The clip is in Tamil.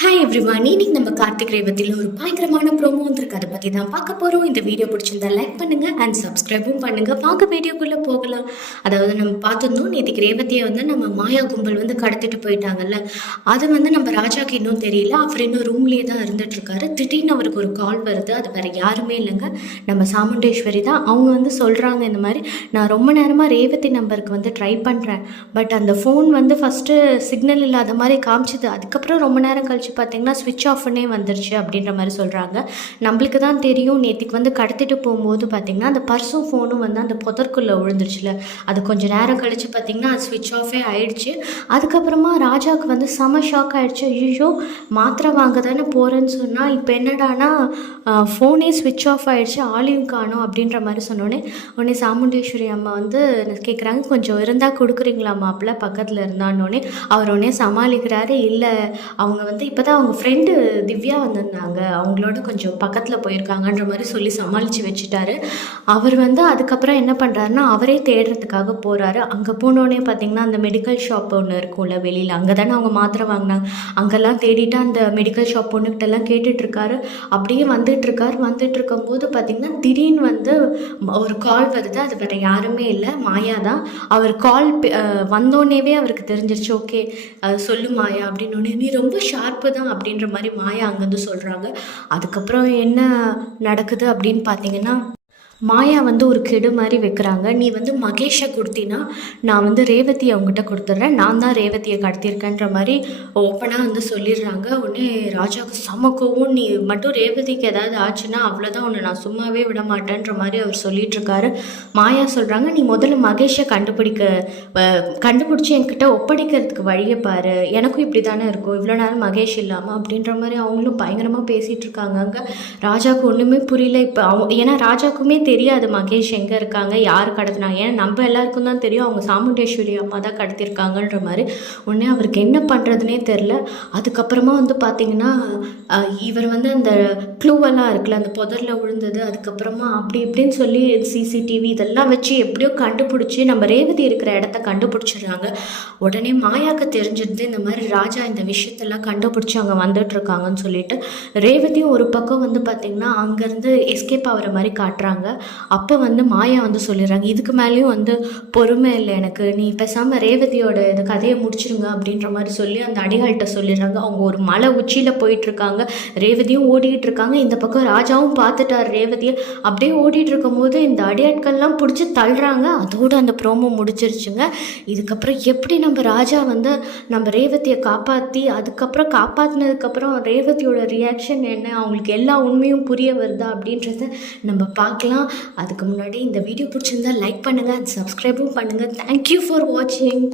ஹாய் எவ்ரிவான், இன்னைக்கு நம்ம கார்த்திக் ரேவதியில் ஒரு பயங்கரமான ப்ரோமோ வந்திருக்கு. அதை பற்றி தான் பார்க்க போகிறோம். இந்த வீடியோ பிடிச்சிருந்தா லைக் பண்ணுங்கள் அண்ட் சப்ஸ்கிரைபும் பண்ணுங்கள். வாங்க வீடியோக்குள்ளே போகலாம். அதாவது நம்ம பார்த்துருந்தோம், நேற்றுக்கு ரேவதியை வந்து நம்ம மாயா கும்பல் வந்து கடத்திட்டு போயிட்டாங்கல்ல. அது வந்து நம்ம ராஜாக்கு இன்னும் தெரியல. அவர் இன்னும் ரூம்லேயே தான் இருந்துகிட்ருக்காரு. திடீர்னு அவருக்கு ஒரு கால் வருது. அது வேறு யாருமே இல்லைங்க, நம்ம சாமுண்டேஸ்வரி தான். அவங்க வந்து சொல்கிறாங்க, இந்த மாதிரி நான் ரொம்ப நேரமாக ரேவதி நம்பருக்கு வந்து ட்ரை பண்ணுறேன், பட் அந்த ஃபோன் வந்து ஃபஸ்ட்டு சிக்னல் இல்லாத மாதிரி காமிச்சிது. அதுக்கப்புறம் ரொம்ப நேரம் கழிச்சு பார்த்தீங்கன்னா ஸ்விட்ச் ஆஃப்னே வந்துருச்சு அப்படின்ற மாதிரி சொல்கிறாங்க. நம்மளுக்கு தான் தெரியும், நேற்றுக்கு வந்து கடத்திட்டு போகும்போது பார்த்திங்கன்னா அந்த பர்ஸும் ஃபோனும் வந்து அந்த புதற்குள்ளே விழுந்துருச்சுல. அது கொஞ்சம் நேரம் கழித்து பார்த்திங்கன்னா அது ஸ்விட்ச் ஆஃபே ஆகிடுச்சு. அதுக்கப்புறமா ராஜாவுக்கு வந்து செம ஷாக் ஆகிடுச்சு. ஐயோ, மாத்திரை வாங்க தானே போகிறேன்னு சொன்னால் இப்போ என்னடானா ஃபோனே ஸ்விட்ச் ஆஃப் ஆகிடுச்சு, ஆளையும் காணும் அப்படின்ற மாதிரி உடனே சாமுண்டேஸ்வரி அம்மா வந்து கேட்குறாங்க, கொஞ்சம் இருந்தால் கொடுக்குறீங்களா மாப்பிள்ள பக்கத்தில் இருந்தான்னொடனே அவர் உடனே சமாளிக்கிறாரு. இல்லை, அவங்க வந்து இப்போ தான் அவங்க ஃப்ரெண்டு திவ்யா வந்திருந்தாங்க, அவங்களோட கொஞ்சம் பக்கத்தில் போயிருக்காங்கன்ற மாதிரி சொல்லி சமாளித்து வச்சுட்டாரு. அவர் வந்து அதுக்கப்புறம் என்ன பண்ணுறாருன்னா அவரே தேடுறதுக்காக போகிறாரு. அங்கே போனோடனே பார்த்திங்கன்னா அந்த மெடிக்கல் ஷாப் ஒன்று இருக்கும்ல வெளியில், அங்கே தானே அவங்க மாத்திரை வாங்கினாங்க. அங்கெல்லாம் தேடிட்டு அந்த மெடிக்கல் ஷாப் பொண்ணுக்கிட்டெல்லாம் கேட்டுட்ருக்காரு. அப்படியே வந்துட்டு இருக்கும்போது பார்த்திங்கன்னா திடீர்னு வந்து ஒரு கால் வருது. அது வேறு யாருமே இல்லை, மாயா தான். அவர் கால் வந்தோடனேவே அவருக்கு தெரிஞ்சிருச்சு. ஓகே சொல்லு மாயா அப்படின்னோடனே, நீ ரொம்ப ஷார்ப்பு தான் அப்படின்ற மாதிரி மாயா அங்கேருந்து சொல்கிறாங்க. அதுக்கப்புறம் என்ன நடக்குது அப்படின்னு பார்த்தீங்கன்னா, மாயா வந்து ஒரு கெடு மாதிரி வைக்கிறாங்க. நீ வந்து மகேஷை கொடுத்தினா நான் வந்து ரேவதியை அவங்ககிட்ட கொடுத்துட்றேன், நான் தான் ரேவதியை கடத்தியிருக்கேன்ற மாதிரி ஓப்பனாக வந்து சொல்லிடுறாங்க. உடனே ராஜாவுக்கு சமக்கவும், நீ மட்டும் ரேவதிக்கு ஏதாவது ஆச்சுன்னா அவ்வளோதான், உன்னை நான் சும்மாவே விட மாட்டேன்ற மாதிரி அவர் சொல்லிகிட்ருக்காரு. மாயா சொல்கிறாங்க, நீ முதல்ல மகேஷை கண்டுபிடிச்சி என்கிட்ட ஒப்படைக்கிறதுக்கு வழியை பாரு, எனக்கும் இப்படி தானே இருக்கும் இவ்வளோ நேரம் மகேஷ் இல்லாமல் அப்படின்ற மாதிரி அவங்களும் பயங்கரமாக பேசிகிட்டு இருக்காங்க. அங்கே ராஜாவுக்கு ஒன்றுமே புரியல. இப்போ ஏன்னா ராஜாவுக்குமே தெரியாது மகேஷ் எங்கே இருக்காங்க, யார் கடத்தினாங்க. ஏன்னா நம்ம எல்லாருக்கும் தான் தெரியும் அவங்க சாமுண்டேஸ்வரி அம்மா தான் கடத்திருக்காங்கன்ற மாதிரி. உடனே அவருக்கு என்ன பண்ணுறதுனே தெரில. அதுக்கப்புறமா வந்து பார்த்திங்கன்னா இவர் வந்து அந்த க்ளூவெல்லாம் இருக்குல்ல, அந்த புதரில் விழுந்தது, அதுக்கப்புறமா அப்படி இப்படின்னு சொல்லி சிசிடிவி இதெல்லாம் வச்சு எப்படியோ கண்டுபிடிச்சி நம்ம ரேவதி இருக்கிற இடத்த கண்டுபிடிச்சிடுறாங்க. உடனே மாயாவுக்கு தெரிஞ்சிருது இந்த மாதிரி ராஜா இந்த விஷயத்தெல்லாம் கண்டுபிடிச்சி அங்கே வந்துட்டுருக்காங்கன்னு சொல்லிட்டு. ரேவதியும் ஒரு பக்கம் வந்து பார்த்திங்கன்னா அங்கேருந்து எஸ்கேப் ஆகிற மாதிரி காட்டுறாங்க. அப்போ வந்து மாயா வந்து சொல்லிடுறாங்க, இதுக்கு மேலேயும் வந்து பொறுமை இல்லை எனக்கு, நீ பேசாமல் ரேவதியோட இந்த கதையை முடிச்சிருங்க அப்படின்ற மாதிரி சொல்லி அந்த அடிகள்கிட்ட சொல்லிடுறாங்க. அவங்க ஒரு மலை உச்சியில் போயிட்டுருக்காங்க, ரேவதியும் ஓடிக்கிட்டு இருக்காங்க. இந்த பக்கம் ராஜாவும் பார்த்துட்டார் ரேவதியை. அப்படியே ஓடிட்டு இருக்கும்போது இந்த அடியாட்கள்லாம் பிடிச்சி தள்ளுறாங்க. அதோடு அந்த ப்ரோமோ முடிச்சிருச்சுங்க. இதுக்கப்புறம் எப்படி நம்ம ராஜா வந்து நம்ம ரேவதியை காப்பாற்றி, அதுக்கப்புறம் காப்பாற்றினதுக்கப்புறம் ரேவதியோட ரியாக்ஷன் என்ன, அவங்களுக்கு எல்லா உண்மையும் புரிய வருதா அப்படின்றத நம்ம பார்க்கலாம். அதுக்கு முன்னாடி இந்த வீடியோ பிடிச்சிருந்தா லைக் பண்ணுங்கள், சப்ஸ்கிரைபும் பண்ணுங்கள். தேங்க்யூ ஃபார் வாட்சிங்.